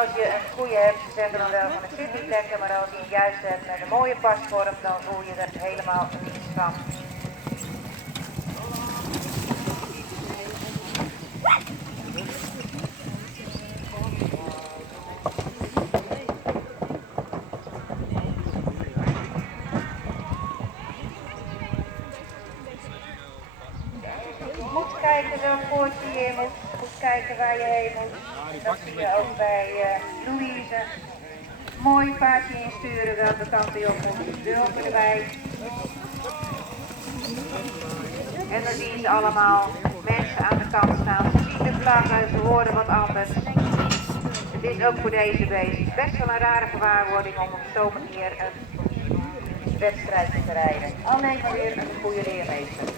Als je een goede hebt, ze zeggen dan wel van een citytrekker, maar als je een juist hebt met een mooie pasvorm, dan voel je er helemaal niets van. Je moet kijken welk poortje je in moet kijken waar je heen moet. Dat zie je ook bij Louise. Mooi paardje insturen welke kant hij op moet. Dulpen erbij. En dan zien ze allemaal mensen aan de kant staan. Ze zien de vlaggen, ze horen wat anders. Het is ook voor deze beest best wel een rare gewaarwording om op zo'n manier een wedstrijd te rijden. Alleen maar weer een goede leermeester.